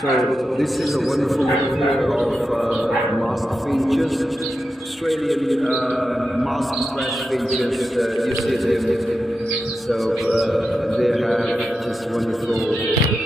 So this is a wonderful pair of masked finches, Australian masked thresh finches. You see them. So they have this wonderful